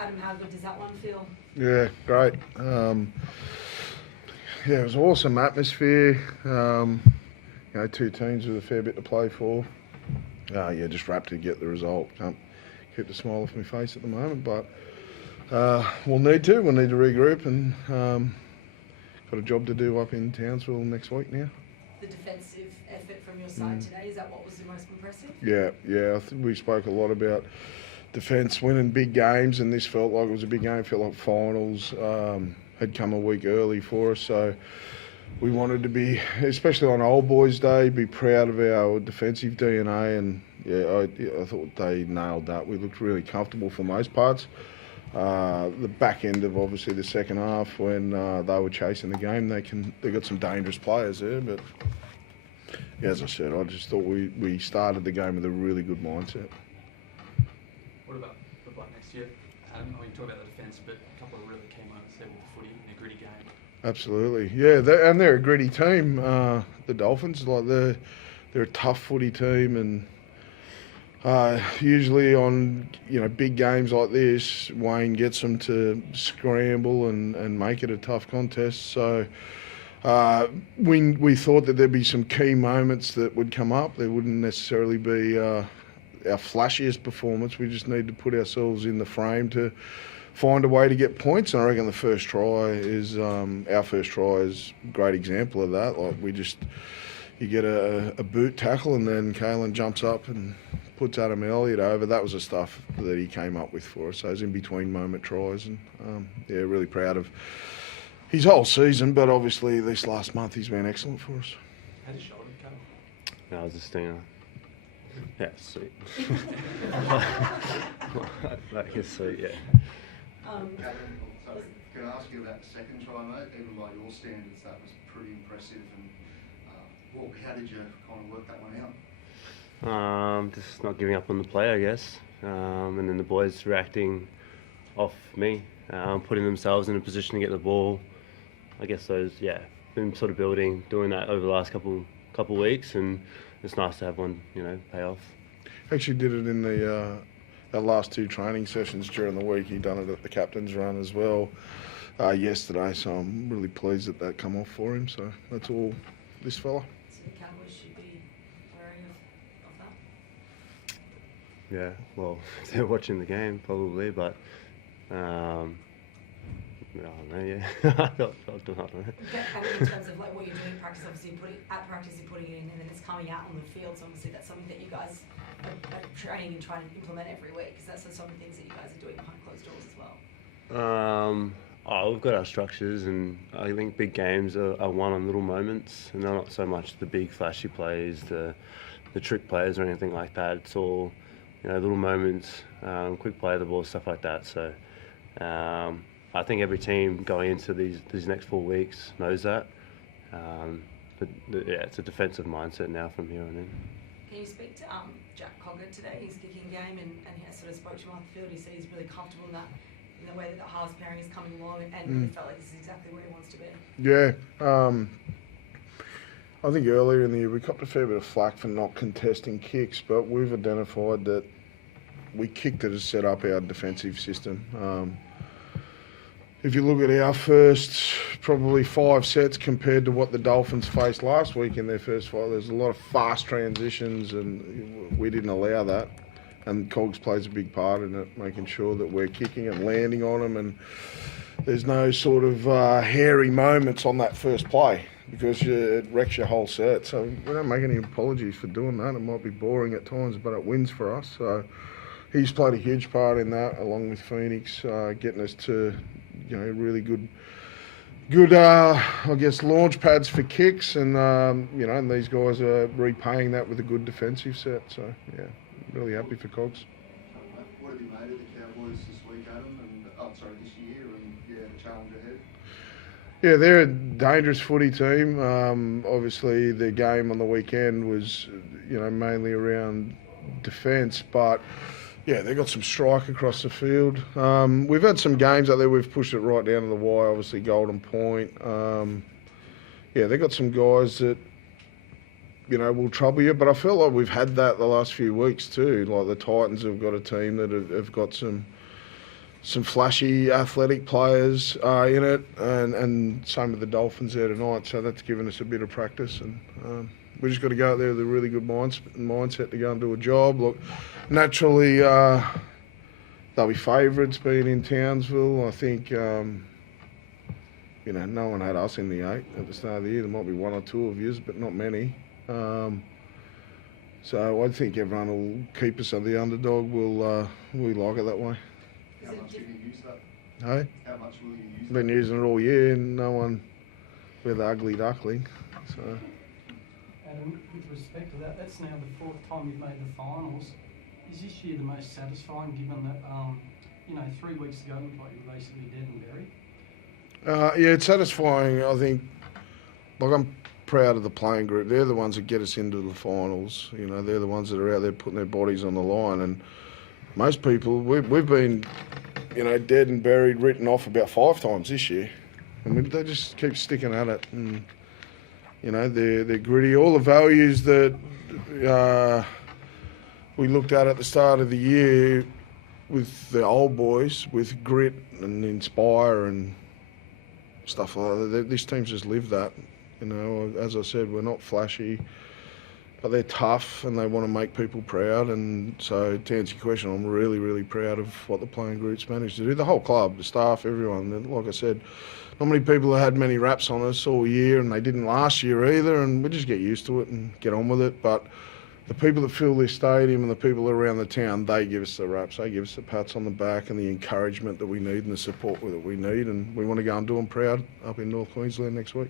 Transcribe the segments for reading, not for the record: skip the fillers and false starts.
Adam, how good does that one feel? Yeah, great. Yeah, it was awesome atmosphere. Two teams with a fair bit to play for. Yeah, just wrapped to get the result. Can't keep the smile off my face at the moment, but we'll need to. We'll need to regroup and got a job to do up in Townsville next week now. The defensive effort from your side today, is that what was the most impressive? Yeah. We spoke a lot about defence winning big games, and this felt like it was a big game. It felt like finals had come a week early for us, so we wanted to be, especially on Old Boys Day, be proud of our defensive DNA, and I thought they nailed that. We looked really comfortable for most parts. The back end of obviously the second half, when they were chasing the game, they got some dangerous players there, but yeah, as I said, I just thought we started the game with a really good mindset. What about the block next year? Adam, I mean, you talk about the defence, but a couple of really key moments there with the footy in a gritty game. Absolutely, yeah, they're a gritty team. The Dolphins, they're a tough footy team, and usually on big games like this, Wayne gets them to scramble and make it a tough contest. So we thought that there'd be some key moments that would come up. There wouldn't necessarily be our flashiest performance. We just need to put ourselves in the frame to find a way to get points. And I reckon our first try is a great example of that. Like you get a boot tackle, and then Kalyn jumps up and puts Adam Elliott over. That was the stuff that he came up with for us. Those in between moment tries, and really proud of his whole season. But obviously this last month he's been excellent for us. How did shoulder go? No, I was a stinger. Yeah, sweet. That is sweet, yeah. Sorry, can I ask you about the second try, mate? Even by your standards, that was pretty impressive. And how did you kind of work that one out? Just not giving up on the play, I guess. And then the boys reacting off me, putting themselves in a position to get the ball. I guess been sort of doing that over the last couple weeks, and it's nice to have one, pay off. Actually did it in the our last two training sessions during the week. He done it at the captain's run as well yesterday, so I'm really pleased that come off for him. So that's all this fella. So the Cowboys should be wary of that? Yeah, well, they're watching the game probably, but I don't know, yeah. I don't know. In terms of what you're doing in practice, obviously you're putting it in, and then it's coming out on the field. So obviously that's something that you guys are training and trying to implement every week, because that's the sort of things that you guys are doing behind closed doors as well. We've got our structures, and I think big games are won on little moments, and they're not so much the big flashy plays, the trick plays or anything like that. It's all little moments, quick play of the ball, stuff like that. So I think every team going into these next 4 weeks knows that. It's a defensive mindset now from here on in. Can you speak to Jack Cogger today, his kicking game, and he sort of spoke to him off the field? He said he's really comfortable in the way that the halves pairing is coming along, and really felt like this is exactly where he wants to be. Yeah. I think earlier in the year we copped a fair bit of flack for not contesting kicks, but we've identified that we kicked it to set up our defensive system. If you look at our first probably 5 sets compared to what the Dolphins faced last week in their first 5, there's a lot of fast transitions, and we didn't allow that. And Cogs plays a big part in it, making sure that we're kicking and landing on them, and there's no sort of hairy moments on that first play, because it wrecks your whole set. So we don't make any apologies for doing that. It might be boring at times, but it wins for us. So he's played a huge part in that, along with Phoenix, getting us to really good I guess launch pads for kicks, and and these guys are repaying that with a good defensive set. So yeah, really happy for Cogs. What have you made of the Cowboys this week, Adam, and this year, and the challenge ahead? Yeah, they're a dangerous footy team. Obviously, their game on the weekend was mainly around defence, but yeah, they've got some strike across the field. We've had some games out there we've pushed it right down to the wire, obviously Golden Point. They've got some guys that, will trouble you, but I feel like we've had that the last few weeks too. Like the Titans have got a team that have got some some flashy athletic players in it, and same with the Dolphins there tonight. So that's given us a bit of practice, and we just got to go out there with a really good mindset to go and do a job. Look, naturally, they'll be favourites being in Townsville. I think, no one had us in the 8 at the start of the year. There might be 1 or 2 of yous, but not many. So I think everyone will keep us on the underdog. We like it that way. How much will you use that? Hey? How much will you use Been that? using it all year, and no one, we're the ugly duckling. So. Adam, with respect to that, that's now the 4th time you've made the finals. Is this year the most satisfying, given that 3 weeks ago looked like you were basically dead and buried? Yeah, it's satisfying. I think, I'm proud of the playing group. They're the ones that get us into the finals. They're the ones that are out there putting their bodies on the line. And most people, we've been, dead and buried, written off about 5 times this year. I mean, they just keep sticking at it. And, they're gritty. All the values that we looked at the start of the year with the old boys, with grit and inspire and stuff like that. This team's just lived that. As I said, we're not flashy, but they're tough and they want to make people proud. And so, to answer your question, I'm really, really proud of what the playing group's managed to do. The whole club, the staff, everyone. Like I said, not many people have had many raps on us all year, and they didn't last year either. And we just get used to it and get on with it. But the people that fill this stadium and the people around the town, they give us the raps. They give us the pats on the back and the encouragement that we need and the support that we need. And we want to go and do them proud up in North Queensland next week.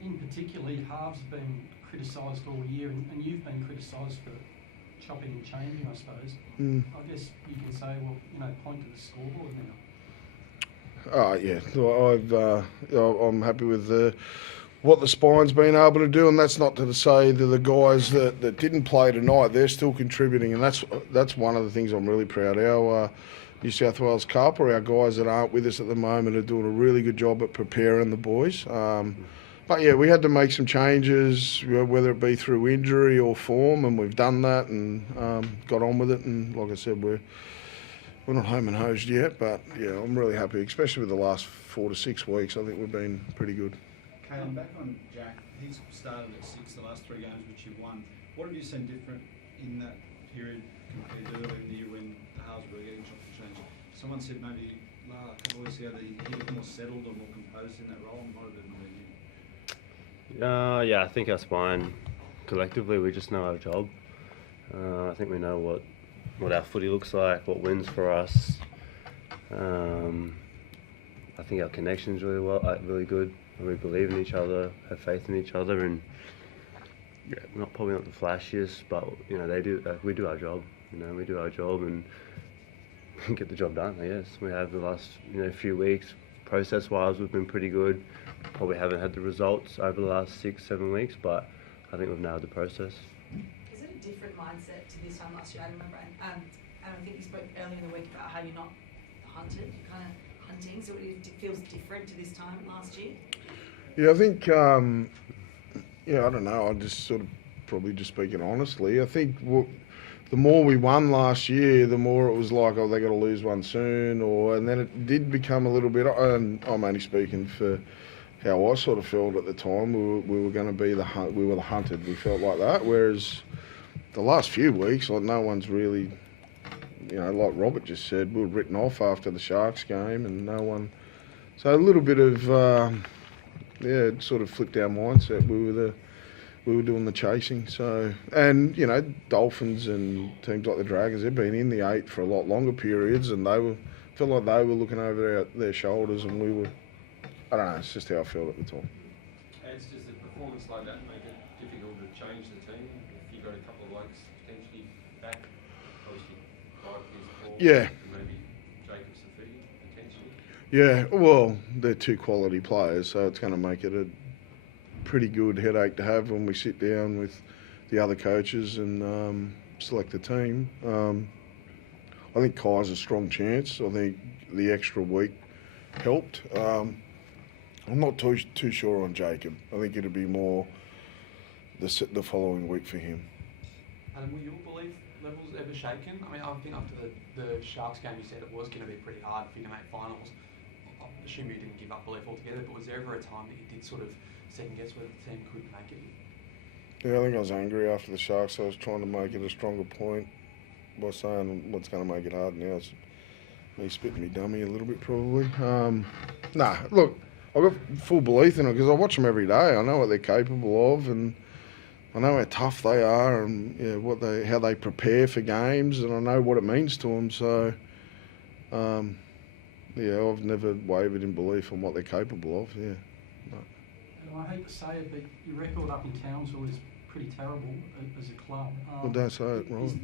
In particular, halves have been criticised all year, and you've been criticised for chopping and changing, I suppose. I guess you can say, point to the scoreboard now. I'm happy with what the spine's been able to do, and that's not to say that the guys that didn't play tonight, they're still contributing, and that's one of the things I'm really proud of. Our New South Wales Cup, or our guys that aren't with us at the moment, are doing a really good job at preparing the boys. But yeah, we had to make some changes, whether it be through injury or form, and we've done that and got on with it. And like I said, we're not home and hosed yet, but yeah, I'm really happy, especially with the last 4 to 6 weeks. I think we've been pretty good. Kalyn, back on Jack, he's started at 6 the last 3 games which you've won. What have you seen different in that period compared to earlier in the year when the halves were getting chopped and changed? Someone said maybe a couple of weeks ago that he was more settled or more composed in that role, and might have been more you. Yeah, I think our spine, collectively, we just know our job. I think we know what our footy looks like, what wins for us. I think our connection's really good. We believe in each other, have faith in each other, and probably not the flashiest, but they do. We do our job. We do our job and get the job done. I guess we have the last few weeks. Process-wise, we've been pretty good. Probably haven't had the results over the last 6-7 weeks, but I think we've nailed the process. Is it a different mindset to this time last year? I remember, and I think you spoke earlier in the week about how you're not hunted, you're kind of hunting, so it feels different to this time last year? Yeah, I think, I don't know, I'm just sort of probably just speaking honestly. I think the more we won last year, the more it was like, oh, they got to lose one soon, and then it did become a little bit, and I'm only speaking for how I sort of felt at the time. We were going to be the hunted. We felt like that. Whereas the last few weeks, like no one's really, like Robert just said, we were written off after the Sharks game, and no one. So a little bit of, it sort of flipped our mindset. We were doing the chasing. So, and Dolphins and teams like the Dragons, they've been in the 8 for a lot longer periods, and felt like they were looking over their shoulders, and we were. I don't know, it's just how I felt at the time. It's just a performance like that make it difficult to change the team if you've got a couple of blokes potentially back, obviously Paul, yeah. Maybe Jacobs and Fee potentially. Yeah, well, they're 2 quality players, so it's going to make it a pretty good headache to have when we sit down with the other coaches and select the team. I think Kai's a strong chance. I think the extra week helped. I'm not too sure on Jacob. I think it'll be more the following week for him. Adam, will your belief levels ever shaken? I mean, I think after the Sharks game, you said it was going to be pretty hard for you to make finals. I assume you didn't give up belief altogether, but was there ever a time that you did sort of second guess whether the team could make it? Yeah, I think I was angry after the Sharks. I was trying to make it a stronger point by saying what's going to make it hard now. It's me spitting me dummy a little bit, probably. Look, I've got full belief in it because I watch them every day. I know what they're capable of, and I know how tough they are, and how they prepare for games, and I know what it means to them. So, I've never wavered in belief on what they're capable of. Yeah. No. And I hate to say it, but your record up in Townsville is pretty terrible as a club. Well, don't say it, right?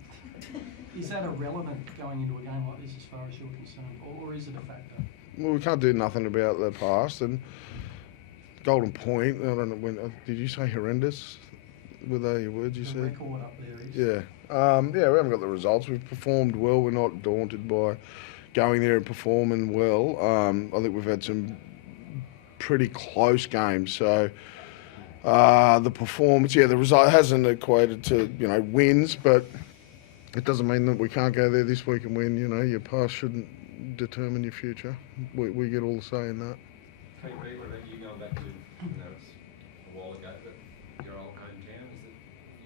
Is that irrelevant going into a game like this as far as you're concerned, or is it a factor? Well, we can't do nothing about the past, and Golden Point, I don't know when, did you say horrendous? Were they your words you The said? record up there is. Yeah. We haven't got the results. We've performed well. We're not daunted by going there and performing well. I think we've had some pretty close games. So the performance, the result hasn't equated to, wins, but it doesn't mean that we can't go there this week and win. Your past shouldn't determine your future. We get all the say in that. Hey, Pete, what about you going back to, it's a while ago, but your old hometown, is it,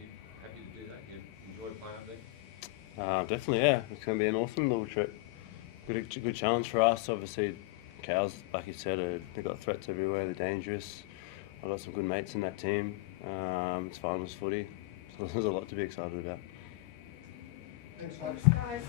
you happy to do that? You enjoy playing up there? Definitely, yeah. It's going to be an awesome little trip. Good challenge for us. Obviously, Cows, like you said, they've got threats everywhere. They're dangerous. I've got some good mates in that team. It's finals footy, so there's a lot to be excited about. Thanks, folks. Guys.